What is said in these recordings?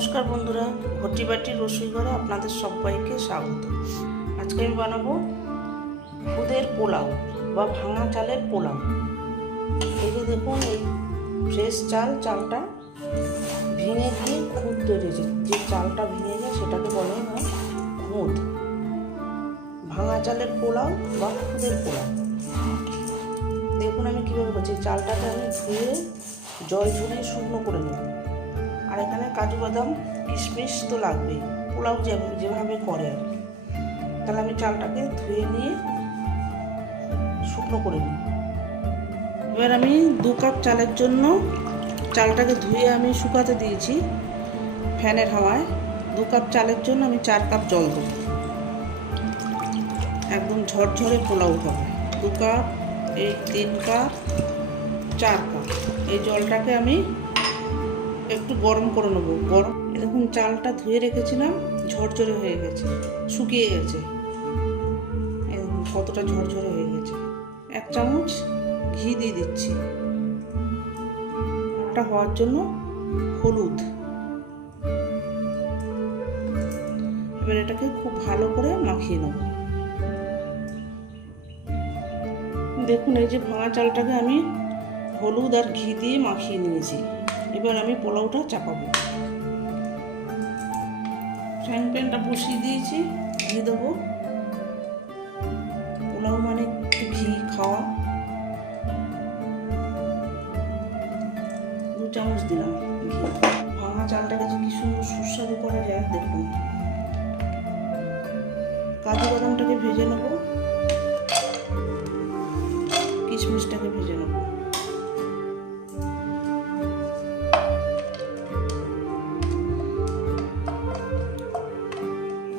নমস্কার বন্ধুরা, ঘটিবাটি রসুই ঘরে আপনাদের সবাইকে স্বাগত। আজকে আমি বানাবো খুদের পোলাও বা ভাঙা চালের পোলাও। এই যে দেখুন, এই ফ্রেশ চালটা ভেঙে গিয়ে খুদ তৈরি হয়েছে। যে চালটা ভেঙে যায় সেটাকে বলে হয় খুদ। ভাঙা চালের পোলাও বা খুদের পোলাও। দেখুন আমি কীভাবে করছি। চালটাকে আমি ধুয়ে জল ঝরিয়ে শুকনো করে নেব। আর এখানে কাজু বাদাম কিশমিশ তো লাগবেই, পোলাও যেভাবে করে আর কি। তাহলে আমি চালটাকে ধুয়ে নিয়ে শুকনো করে নিই। এবার আমি 2 কাপ চালের জন্য চালটাকে ধুয়ে আমি শুকাতে দিয়েছি ফ্যানের হাওয়ায়। 2 কাপ চালের জন্য আমি 4 কাপ জল দেবো। একদম ঝরঝরে পোলাও হবে। 2 কাপ, এই 3 কাপ, 4 কাপ। এই জলটাকে আমি একটু গরম করে নেবো। এরকম চালটা ধুয়ে রেখেছিলাম, ঝরঝরে হয়ে গেছে, শুকিয়ে গেছে। এরকম কতটা ঝরঝরে হয়ে গেছে। 1 চামচ ঘি দিয়ে দিচ্ছি। ওটা হওয়ার জন্য হলুদ। এবার এটাকে খুব ভালো করে মাখিয়ে নেব। দেখুন, এই যে ভাঙা চালটাকে আমি হলুদ আর ঘি দিয়ে মাখিয়ে নিয়েছি। এবার আমি পোলাওটা চাপাবো। ফ্রাইং প্যানটা বসিয়ে দিয়েছি, ঘি দেবো। পোলাও মানে একটু ঘি খাওয়া। 2 চামচ দিলাম ঘি। ভাঙা চালটাকে যে কি সুন্দর সুস্বাদু করা যায় দেখুন। কাজু বাদামটাকে ভেজে নেব, কিশমিশটাকে ভেজে নেব।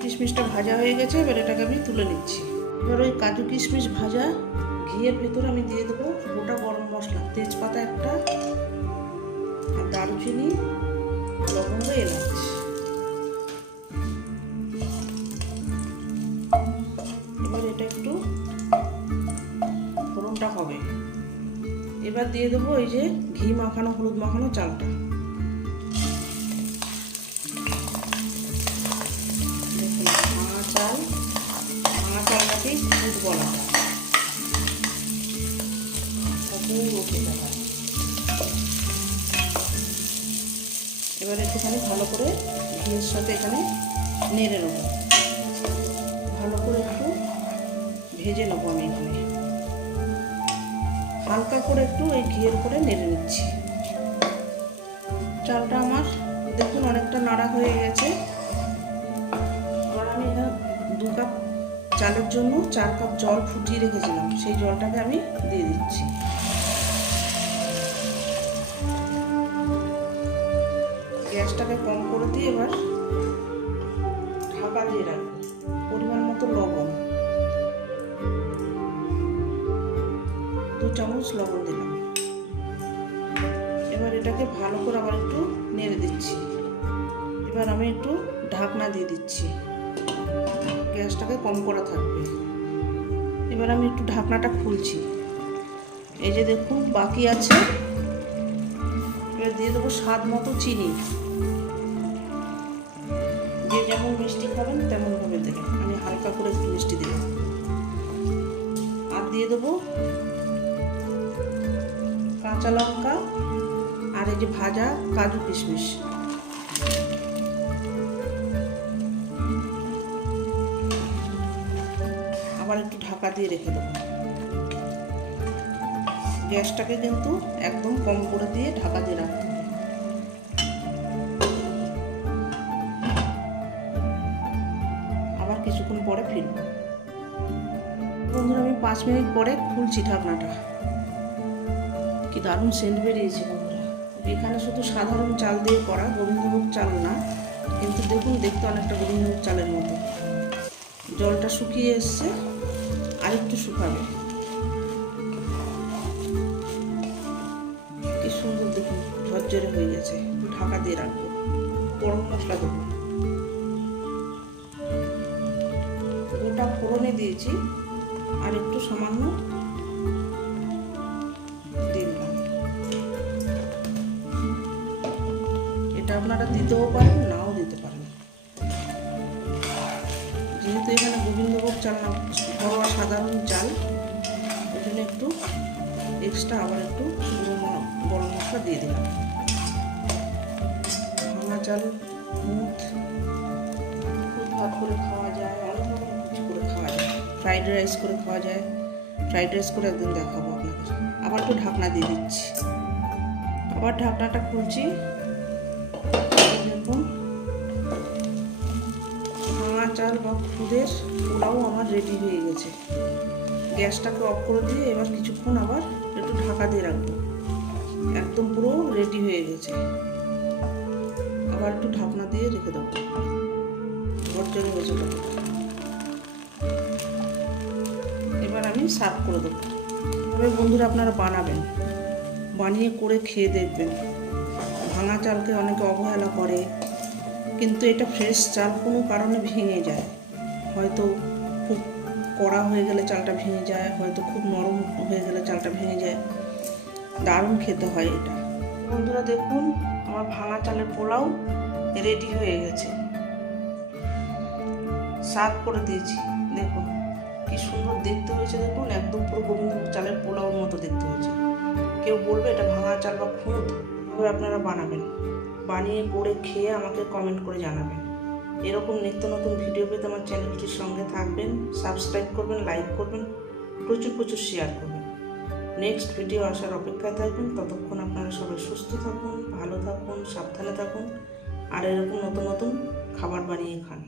কিশমিশটা ভাজা হয়ে গেছে, এবার এটাকে আমি তুলে নিচ্ছি। এবার ওই কাজু কিশমিশ ভাজা ঘিয়ের ভেতরে আমি দিয়ে দেবো গোটা গরম মশলা, তেজপাতা একটা, আর দারুচিনি, লবঙ্গ, এলাচ। এবার এটা একটু ফোড়নটা হবে। এবার দিয়ে দেবো এই যে ঘি মাখানো, হলুদ মাখানো চালটা। ভাঙা চালটাকেই খুদ বলা হয়। এবার একটুখানি ভালো করে ঘিয়ের সাথে এখানে নেড়ে নেব। ভালো করে একটু ভেজে নেবো আমি এখানে। হালকা করে একটু এই ঘিয়ের করে নেড়ে নিচ্ছি। চালটা আমার দেখুন অনেকটা নাড়া হয়ে গেছে। এবার আমি এখানে 2 কাপ চালের জন্য 4 কাপ জল ফুটিয়ে রেখেছিলাম, সেই জলটাকে আমি দিয়ে দিচ্ছি। গ্যাসটাকে কম করে দিয়ে এবার ঢাকা দিয়ে রাখবো। পরিমাণ মতো লবণ, 2 চামচ লবণ দিলাম। এবার এটাকে ভালো করে আবার একটু নেড়ে দিচ্ছি। এবার আমি একটু ঢাকনা দিয়ে দিচ্ছি, গ্যাসটাকে কম করা থাকবে। এবার আমি একটু ঢাকনাটা খুলছি। এই যে দেখুন বাকি আছে। এবার দিয়ে দেবো স্বাদ মতো চিনি। যে যেমন মিষ্টি খাবেন তেমন ভাবে দেবেন। আমি হালকা করে একটু মিষ্টি দিলাম। আর দিয়ে দেবো কাঁচা লঙ্কা আর এই যে ভাজা কাজু কিশমিশ। আবার একটু ঢাকা দিয়ে রেখে দেবো। গ্যাসটাকে কিন্তু একদম কম করে দিয়ে ঢাকা দিয়ে রাখতে হবে। আবার কিছুক্ষণ পরে ফিরব। বন্ধুরা, আমি 5 মিনিট পরে খুলছি ঢাকনাটা। কি দারুণ সেন্ট বেরিয়েছে বন্ধুরা। এখানে শুধু সাধারণ চাল দিয়ে করা, গোবিন্দভোগ চাল না, কিন্তু দেখুন দেখতে অনেকটা গোবিন্দভোগ চালের মতো। জলটা শুকিয়ে এসছে, আর একটু শুকাবে। কি সুন্দর দেখুন, ঝরঝরে হয়ে গেছে। একটু ঢাকা দিয়ে রাখবো। গরম মশলা দেবো, গোটা ফোড়নে দিয়েছি, আর একটু সামান্য দিলাম। এটা আপনারা দিতেও পারেন, না ঘরোয়া সাধারণ চাল, ওই জন্য একটু এক্সট্রা আবার একটু গরম মশলা দিয়ে দিলাম। ভাঙা চাল মুখ ভাত করে খাওয়া যায়, অনেক রকম কিছু করে খাওয়া যায়, ফ্রাইড রাইস করে খাওয়া যায়। ফ্রাইড রাইস করে একদিন দেখাবো আপনাদের। আবার একটু ঢাকনা দিয়ে দিচ্ছি, আবার ঢাকনাটা খুলছি। দেখুন ভাঙা চাল বা খুদের পোলাও আমার রেডি হয়ে গেছে। গ্যাসটাকে অফ করে দিয়ে এবার কিছুক্ষণ আবার একটু ঢাকা দিয়ে রাখবো। একদম পুরো রেডি হয়ে গেছে। আবার একটু ঢাকনা দিয়ে রেখে দেবো। বর্জনে হয়েছে, এবার আমি সার্ভ করে দেবো। তবে বন্ধুরা আপনারা বানাবেন, বানিয়ে করে খেয়ে দেখবেন। ভাঙা চালকে অনেকে অবহেলা করে, কিন্তু এটা ফ্রেশ চাল, কোনো কারণে ভেঙে যায়। হয়তো খুব কড়া হয়ে গেলে চালটা ভেঙে যায়, হয়তো খুব নরম হয়ে গেলে চালটা ভেঙে যায়। দারুণ খেতে হয় এটা। বন্ধুরা দেখুন আমার ভাঙা চালের পোলাও রেডি হয়ে গেছে। সার্ভ করে দিয়েছি, দেখুন কি সুন্দর দেখতে হয়েছে। দেখুন একদম পুরো গোবিন্দভোগ চালের পোলাওর মতো দেখতে হয়েছে। কেউ বলবে এটা ভাঙা চাল বা খুদ, তবে আপনারা বানাবেন, বানিয়ে করে খেয়ে আমাকে কমেন্ট করে জানাবেন। এরকম নিত্য নতুন ভিডিও পেতে আমার চ্যানেলটির সঙ্গে থাকবেন, সাবস্ক্রাইব করবেন, লাইক করবেন, প্রচুর প্রচুর শেয়ার করবেন। নেক্সট ভিডিও আসার অপেক্ষায় থাকবেন। ততক্ষণ আপনারা সবাই সুস্থ থাকুন, ভালো থাকুন, সাবধানে থাকুন, আর এরকম নতুন নতুন খাবার বানিয়ে খান।